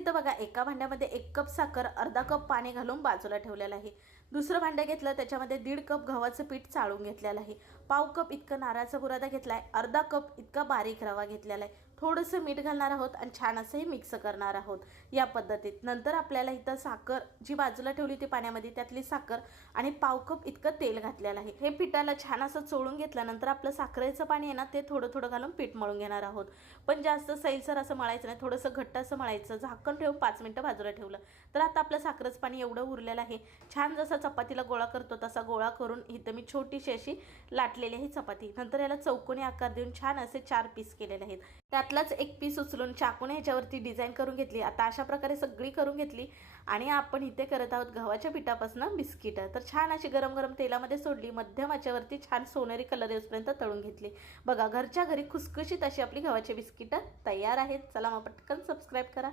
इथं बघा एका भांड्यामध्ये 1 कप साखर, अर्धा कप पाणी घालून बाजूला ठेवलेलं आहे. दुसरं भांडं घेतलं, त्याच्यामध्ये 1.5 कप गव्हाचं पीठ चाळून घेतलेलं आहे. पाव कप इतकं नारळाचा बुरादा घेतलाय, अर्धा कप इतका बारीक रवा घेतलेला आहे. थोडंसं मीठ घालणार आहोत आणि छान असं हे मिक्स करणार आहोत या पद्धतीत. नंतर आपल्याला इथं साखर जी बाजूला ठेवली होती पाण्यामध्ये, त्यातली साखर आणि पाव कप इतकं तेल घातलेलं आहे. हे पिठाला छान असं चोळून घेतल्यानंतर आपलं साखरेचं पाणी आहे ना, ते थोडं थोडं घालून पीठ मळून घेणार आहोत. पण जास्त सैलसर असं मळायचं नाही, थोडंसं घट्ट असं मळायचं. झाकण ठेवून 5 मिनिटं बाजूला ठेवलं. तर आता आपलं साखरेचं पाणी एवढं उरलेलं आहे. छान जसा चपातीला गोळा करतो तसा गोळा करून इथं मी छोटीशी अशी लाटलेली आहे चपाती. नंतर याला चौकोनी आकार देऊन छान असे 4 पीस केलेले आहेत. त्यातलाच एक पीस उचलून चाकूने ह्याच्यावरती डिझाईन करून घेतली. आता अशा प्रकारे सगळी करून घेतली आणि आपण इथे करत आहोत गव्हाच्या पिठापासून बिस्किट. तर छान अशी गरम गरम तेलामध्ये सोडली, मध्यम आचेवरती छान सोनेरी कलर येऊपर्यंत तळून घेतली. बघा घरच्या घरी खुसखुशीत अशी आपली गव्हाची बिस्किट तयार आहेत. चला मग पटकन सबस्क्राईब करा.